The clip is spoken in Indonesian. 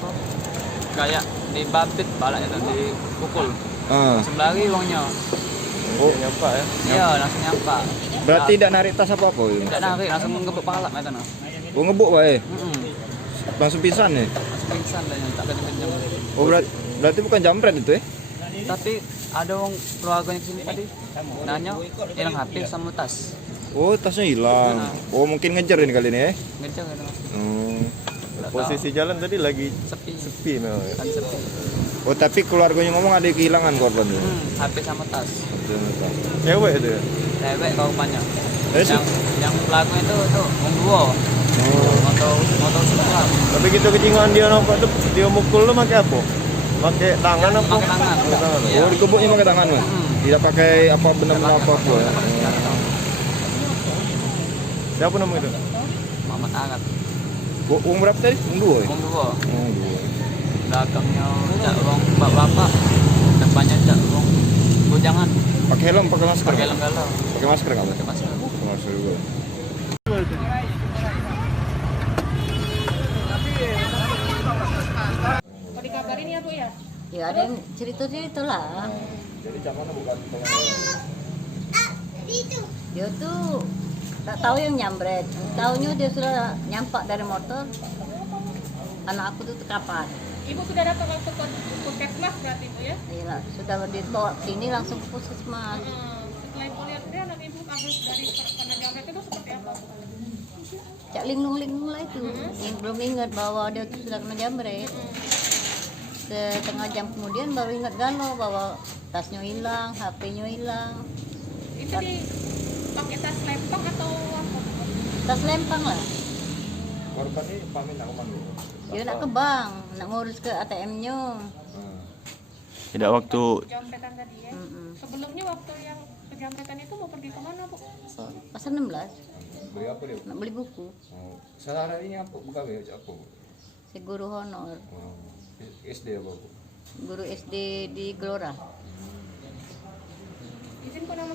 apa kayak dibabit balanya tuh dipukul Ah. langsung lari uangnya. Oh, Nyampak ya. Iya langsung nyampak. berarti tidak narik tas apa-apa ya? Tidak narik langsung ngebuk pala itu nah. Oh, ngebuk wae. Mm-mm. Langsung pingsan ya? Langsung pingsan dan tak ada pinjam. Oh, berarti bukan jambret itu ya? Tapi ada orang keluarganya kesini tadi nanya hilang HP sama tas. Oh, tasnya hilang. Oh, mungkin ngejar ini kali ini ya? Ngejar gitu. Hmm. Posisi jalan tadi lagi Sepi. sepi memang ya. Kan sepi. Oh, tapi keluarganya ngomong ada kehilangan korban tuh. HP sama tas. Cewek itu ya. Cewek korbannya. Eh, Yang pelaku itu Om Duo. Oh. Motor sekolah. Tapi gitu kecingaan dia nongkrong tuh dia mukul lu pakai apa? Pakai tangan apa? Pakai tangan. Pakai tangan. Iya. Oh, dikebuknya pakai tangan, Mas? Tidak pakai apa benda-benda apa-apa ya? Siapa nama itu? Muhammad Agat. Uang berapa tadi? Uang 2 ya? Om Duo. Oh, 2. Belakangnya cak uang bapak. Depannya cak uang bujangan. Pakai helm, pakai masker? Pakai galau. Pakai masker nggak? Pakai masker. Pakai masker juga. Mau dikabarin ya Bu ya? Ya ada yang cerita-cerita lah. Jadi zamannya bukan Dia tuh tak tahu yang nyambret. Taunya dia sudah nyampak dari motor. Anak aku tuh kapan? Ibu sudah datang langsung ke puskesmas berarti Bu ya? Iya, sudah dibawa ke sini langsung ke puskesmas. Setelah Ibu lihat dia anak Ibu kabur dari karena jamret itu seperti apa Bu? Cak linglung-linglung lah itu. Yang belum ingat bahwa dia tuh sudah kena jambret. Setengah jam kemudian baru ingat galau bahwa tasnya hilang, HP-nya hilang. Itu di pakai tas lempang atau apa? Tas lempang lah. korban ini pamit nak kemana? Dia nak ke bank, nak ngurus ke ATM-nya. Tidak waktu Jamretan tadi ya? Sebelumnya waktu yang kejamretan itu mau pergi kemana Bu? Pasar 16, Beli apa dia? nak beli buku. Oh. Sehari ini apa? Buka ya apa? Si guru honor, Oh. SD apa? guru SD di Gelora. Izin kok nama